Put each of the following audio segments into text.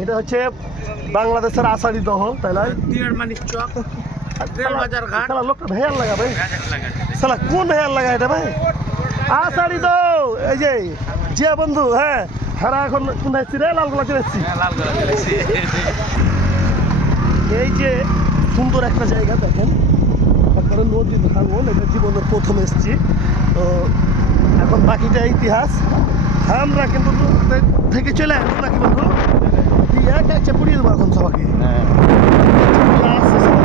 এটা হচ্ছে বাংলাদেশের আষাঢ়ি দহ তাই না? লোকটা ভেয়ার লাগা ভাই। শালা কোন ভেয়ার লাগা এটা ভাই? আষাঢ়ি দহ এই যে যে বন্ধু হ্যাঁ হারা এখন কোন রে? লালগোলা চলে এসছি। এই যে সুন্দর একটা জায়গা দেখেন। তারপরে নদী ভাঙন এটা জীবনের প্রথম এসছি। তো এখন বাকিটা ইতিহাস। আমরা কিন্তু থেকে চলে আসব নাকি বন্ধু? দিয়ে একে পুড়িয়ে দেবো এখন সবাইকে। আসছে সবাই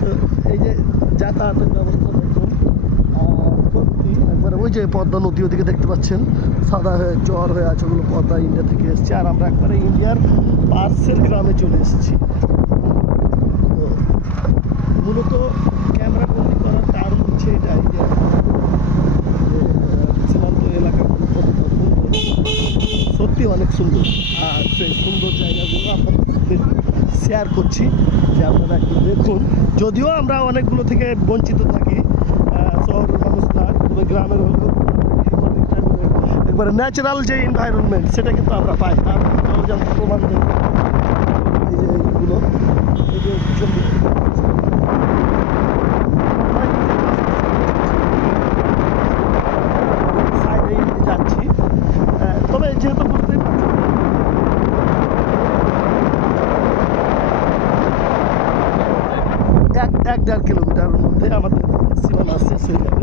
তো এই যে যাতায়াতের ব্যবস্থা দেখুন সত্যি একবারে ওই যে পদ্মা নদী ওদিকে দেখতে পাচ্ছেন সাদা হয়ে জ্বর হয়ে আছে ওগুলো পদ্মা ইন্ডিয়া থেকে এসছে আর আমরা একবারে ইন্ডিয়ার পার্সেল গ্রামে চলে এসেছি। তো মূলত ক্যামেরা বন্দি করার কারণ হচ্ছে এটাই যে সীমান্ত সুন্দর সত্যি অনেক সুন্দর। আর সেই সুন্দর জায়গাগুলো আপনাদের শেয়ার করছি, যে আপনারা একটু দেখুন। যদিও আমরা অনেকগুলো থেকে বঞ্চিত থাকি শহরের মানুষ না গ্রামের হলেও একবারে ন্যাচারাল যে এনভায়রনমেন্ট সেটা কিন্তু আমরা পাই। আর প্রমাণ এক দেড় কিলোমিটারের মধ্যে আমাদের সীমানা আসছে সেই যাবে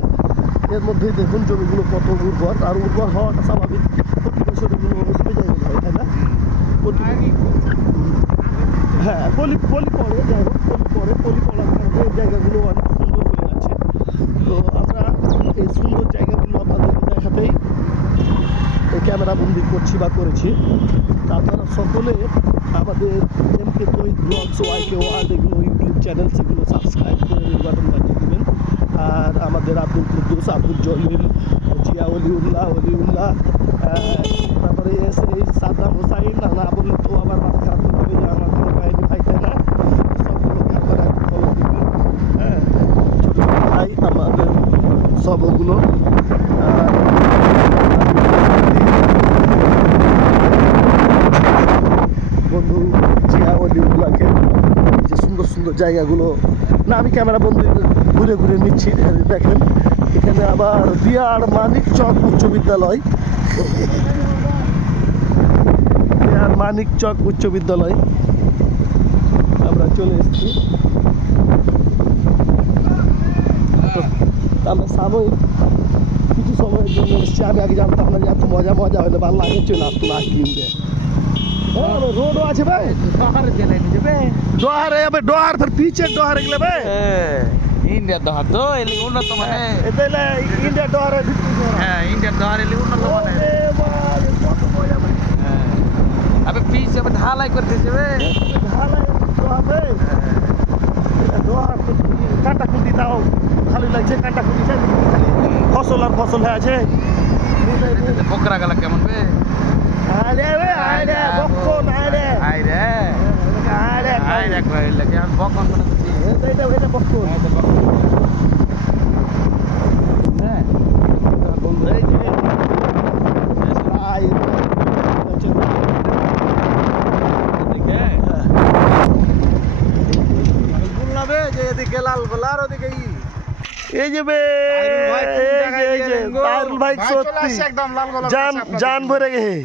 এর মধ্যেই দেখুন জমিগুলো কত উর্বর, আর উর্বর হওয়াটা স্বাভাবিক। প্রতি বছর এগুলো মনে হয় তাই না? হ্যাঁ পলি পলি পড়ে যাই হোক পলি পড়ে পলি পড়ার কারণে এই জায়গাগুলো অনেক সুন্দর হয়ে আছে। তো আমরা এই সুন্দর জায়গাগুলো আপনাদেরকে দেখাতেই ক্যামেরা বন্দি করছি বা করেছি। আপনারা সকলে আমাদের এমকে তৈরি ব্লগস ওয়াইকে ওয়ার্ড এগুলো চ্যানেল সেগুলো সাবস্ক্রাইব করে বাটন বাজিয়ে দেবেন আর আমাদের আব্দুল কুদ্দুস, আব্দুল জলিল জিয়া অলিউল্লাহ অলিউল্লাহ তারপরে এস এই সাদ্দাম হোসাইন না না বললে তো আবার মাথা খারাপ করতে হবে যে আমার কোনো কাহিনী ভাই তাই না সবগুলোকে আপনারা ফলো করবেন হ্যাঁ ভাই, আমাদের সব ওগুলো আহ, বন্ধু জিয়া অলিউল্লাহকে যে সুন্দর সুন্দর জায়গাগুলো। না, আমি ক্যামেরা বন্ধু ঘুরে ঘুরে নিচ্ছি, দেখেন এখানে আবার বিয়ার মানিক চক উচ্চ বিদ্যালয়। বিয়ার মানিক চক উচ্চ বিদ্যালয়। আমরা চলে এসেছি। আমরা সাময়িক কিছু সময়ের জন্য এসেছি। আমি আগে জানতাম না যে এত মজা মজা হলে ভালো লাগে চলে আসতো না रोडो আছে ভাই। পাহাড় জেলায় নিয়ে যাবে ডোহারে যাবে ডোহার ফের পিছে ডোহার গেলে ভাই ইন্ডিয়ার দহার তো এলি উন্নত মানে। এতেলে ইন্ডিয়া ডোহারে হ্যাঁ ইন্ডিয়ার দহার এলি উন্নত মানে। কত মজা ভাই। হ্যাঁ। আবে পিস আবার ঢালাই করতে যাবে ঢালাই ডোহার ভাই ডোহার কাটা কুটি তাও ভালো লাগছে কাটা কুটি খালি ফসল আর ফসল হয়ে আছে। বকরা গেলা কেমন বে আরে রে আরে বকন আরে আইরে আরে আইরে কইলে কি আমি বকন করে দিছি এটা এটা বকন হ্যাঁ বন্ধু এই যে এই যে ভাই সত্যি। জান। ভরে গেছে।